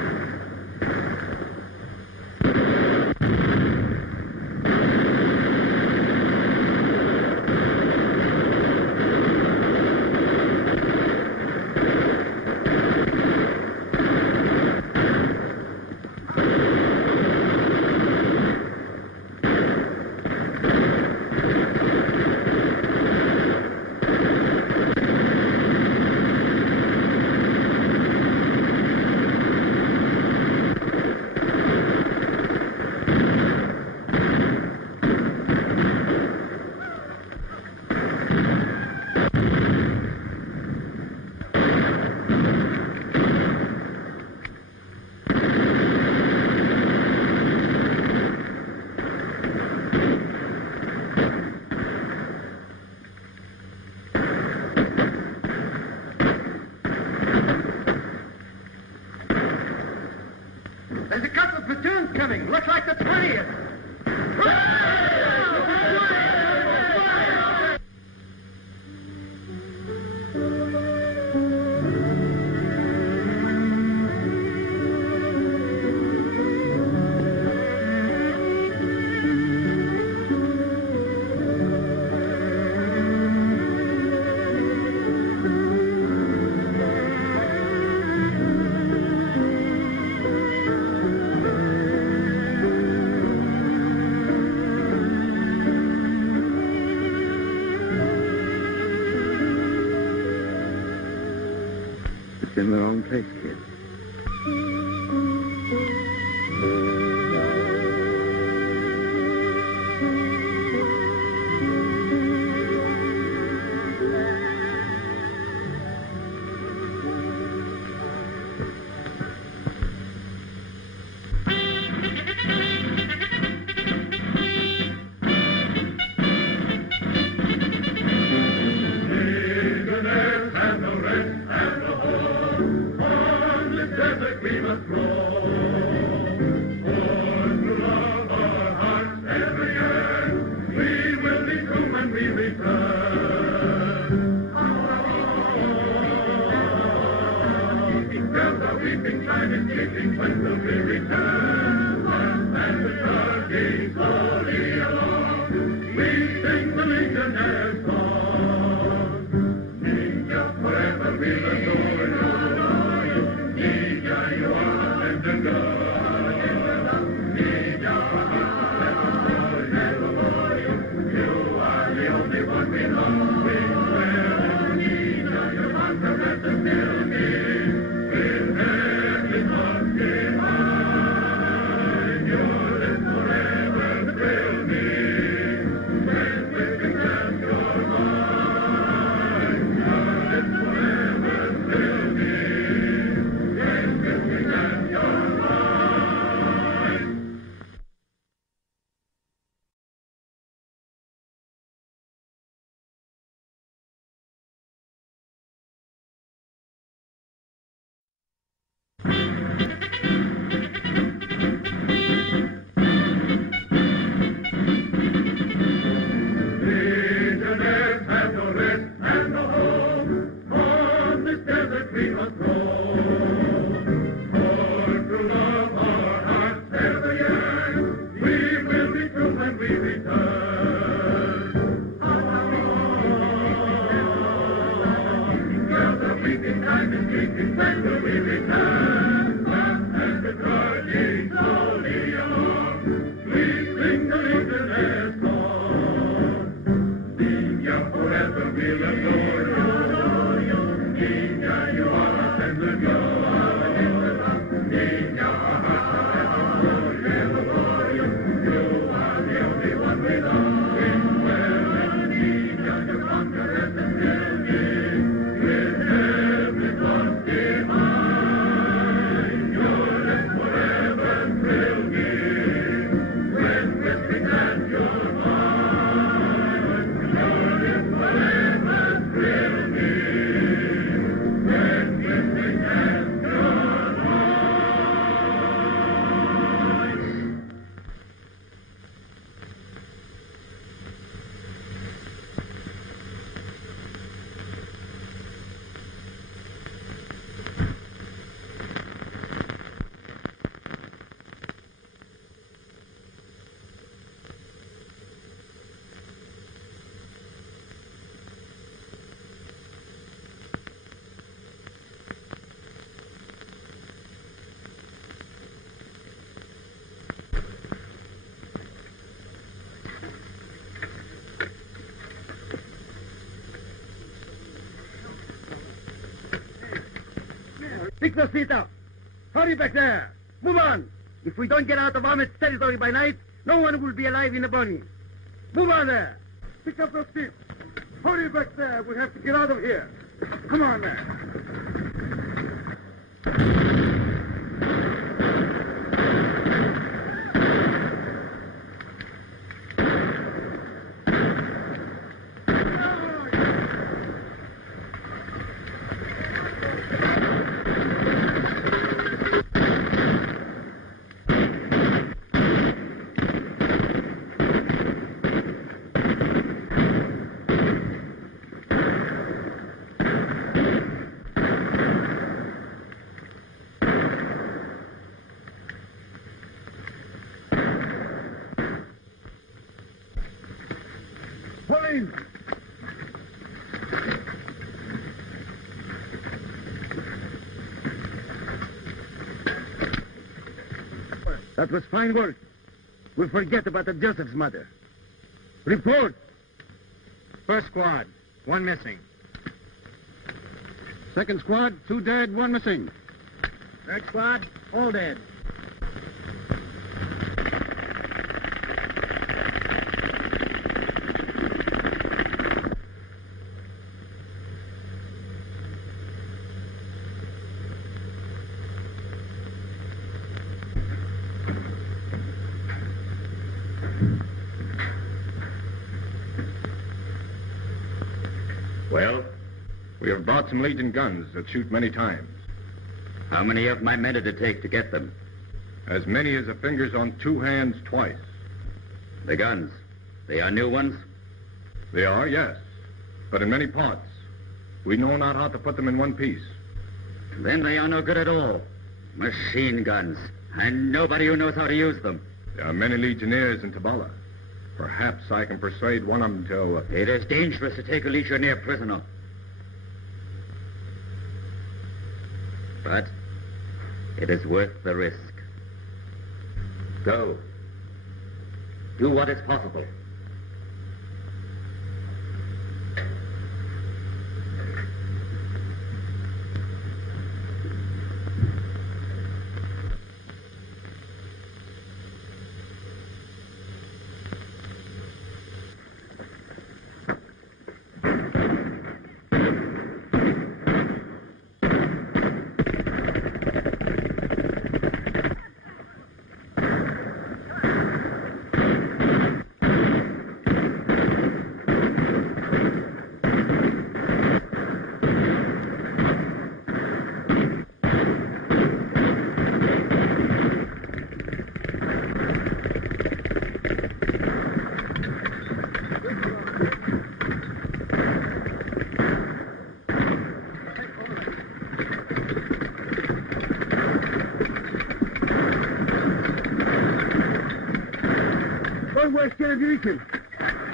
There's a couple of platoons coming. Looks like the 20th. It's in the wrong place, kid. weeping time is ticking. When will we return? And the charging slowly along. We sing the Legion has gone. Ninja, forever we'll adore you. Ninja, you are a tender God. Ninja, never for you. You are the only one we love. We swear, Ninja, your conquerors are still near. With every thought behind, your lips forever thrill me. When whispering grabs your mind, your lips forever thrill me. When whispering grabs your mind. Legionnaires have no rest and no home. On this desert we must roam. For to love our hearts ever yearn. We will be true when we return. Girls are weeping, time is creeping. When will we return? As the trudging slowly along, we sing the Legion has gone. Ninja, forever we'll adore you. Ninja, you are a tender God. Ninja, our hearts are ever for you. You are the only one we love. We swear, Ninja, your conquerors and still near. With every thought behind, your lips forever thrill me. When whispering at your mind, your lips forever thrill me. When whispering at your mind. Pick those feet up. Hurry back there. Move on. If we don't get out of Ahmed's territory by night, no one will be alive in the bunny. Move on there. Pick up those feet. Hurry back there. We have to get out of here. Come on there. Police! That was fine work. We'll forget about the Joseph's mother. Report. First squad, 1 missing. Second squad, 2 dead, 1 missing. Third squad, all dead. Well, we have brought some Legion guns that shoot many times. How many of my men did it take to get them? As many as the fingers on 2 hands twice. The guns, they are new ones? They are, yes, but in many parts. We know not how to put them in one piece. Then they are no good at all. Machine guns. And nobody who knows how to use them. There are many legionnaires in Tabala. Perhaps I can persuade one of them to... It is dangerous to take a legionnaire prisoner. But it is worth the risk. Go. Do what is possible.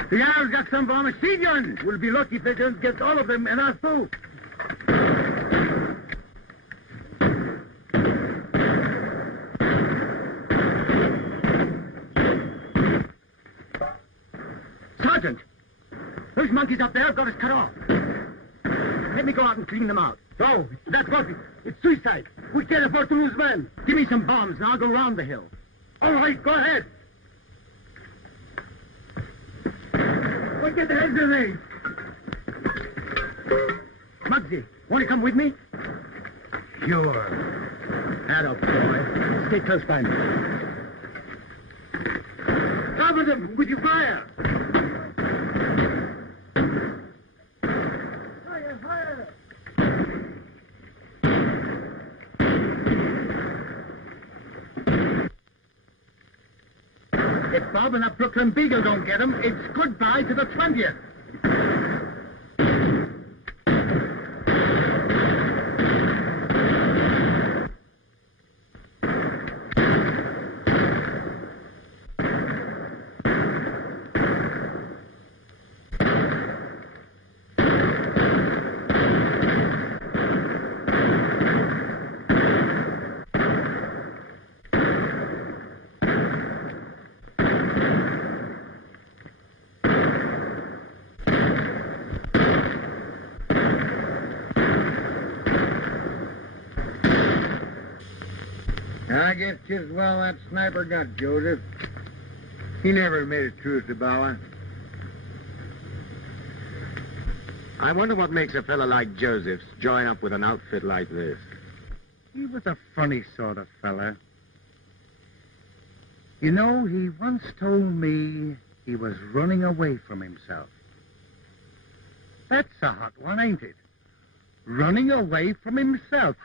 The Arabs got some of our machine guns. We'll be lucky if they don't get all of them and us both. Sergeant, those monkeys up there have got us cut off. Let me go out and clean them out. No, that's what it's suicide. We can't afford to lose men. Give me some bombs and I'll go round the hill. All right, go ahead. Well, get the hand grenade. Muggsy, want to come with me? Sure. Atta boy. Stay close by me. Cover them with your fire. Fire, fire. If Bob and that Brooklyn Beagle don't get him, it's goodbye to the 20th. I guess just well that sniper got Joseph. He never made it through Tabala. I wonder what makes a fella like Joseph's join up with an outfit like this. He was a funny sort of fella. You know, he once told me he was running away from himself. That's a hot one, ain't it? Running away from himself.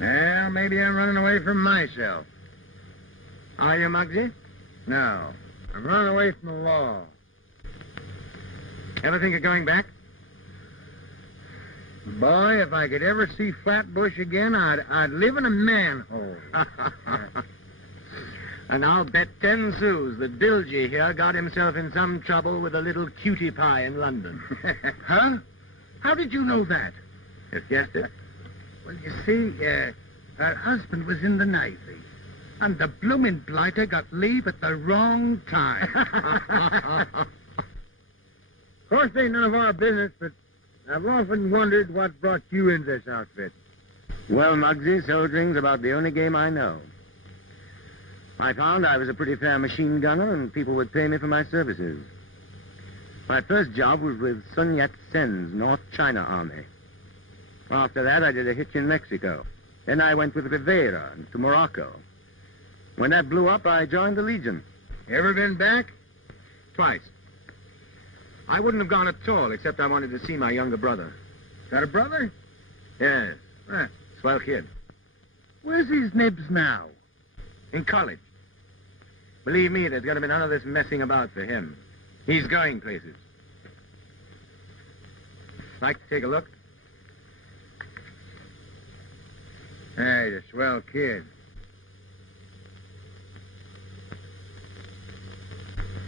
Well, maybe I'm running away from myself. Are you, Muggsy? No, I'm running away from the law. Ever think of going back? Boy, if I could ever see Flatbush again, I'd live in a manhole. And I'll bet 10 sous that Dilgy here got himself in some trouble with a little cutie pie in London. Huh? How did you know that? Just guessed it. Well, you see, her husband was in the Navy, and the bloomin' blighter got leave at the wrong time. Of course, ain't none of our business, but I've often wondered what brought you into this outfit. Well, Muggsy, soldiering's about the only game I know. I found I was a pretty fair machine gunner, and people would pay me for my services. My first job was with Sun Yat-sen's North China Army. After that, I did a hitch in Mexico. Then I went with Rivera to Morocco. When that blew up, I joined the Legion. Ever been back? Twice. I wouldn't have gone at all, except I wanted to see my younger brother. Got a brother? Yes. Swell kid. Where's his nibs now? In college. Believe me, there's going to be none of this messing about for him. He's going places. Like to take a look? Right, a swell kid.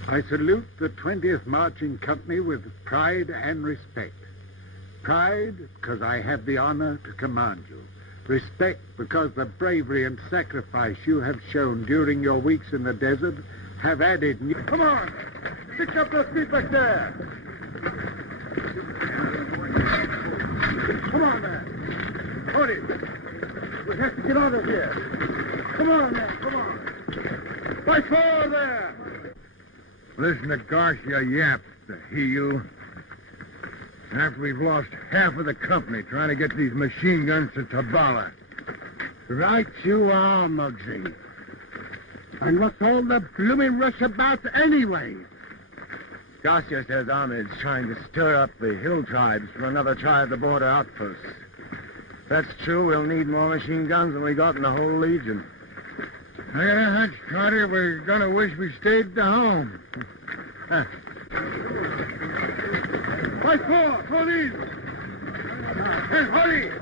I salute the 20th Marching Company with pride and respect. Pride, because I have the honor to command you. Respect, because the bravery and sacrifice you have shown during your weeks in the desert have added new... Come on! Pick up those feet back there! Come on, man! Hold it! We have to get out of here! Come on, man! Come on! By four there! Listen to Garcia yap, the heel. After we've lost half of the company trying to get these machine guns to Tabala. Right you are, Muggsy. And what's all the blooming rush about anyway? Garcia says Ahmed's trying to stir up the hill tribes for another try at the border outposts. If that's true, we'll need more machine guns than we got in the whole Legion. I got a hunch, Carter, we're gonna wish we stayed at home. By four, police! And hurry!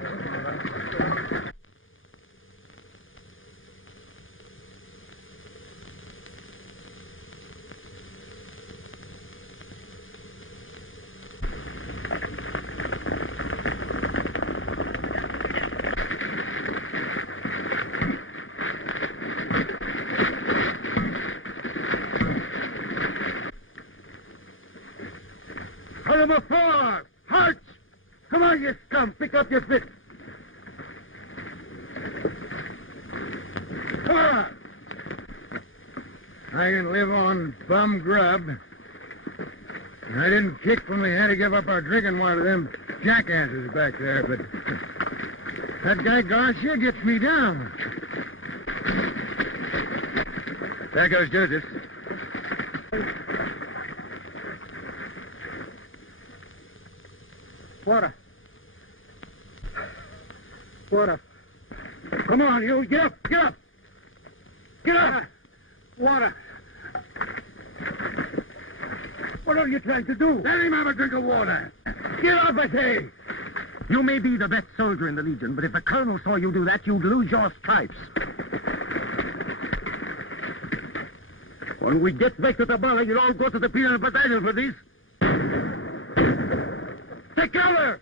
Number four! Halt! Come on, you scum! Pick up your fists! Come on! I can live on bum grub. I didn't kick when we had to give up our drinking water to them jackasses back there, but that guy Garcia gets me down. There goes Joseph. Water. Water. Come on, you. Get up. Get up. Get up. Water. What are you trying to do? Let him have a drink of water. Get up, I say. You may be the best soldier in the Legion, but if the colonel saw you do that, you'd lose your stripes. When we get back to Tabala, you'll all go to the penal battalion for this. Take cover!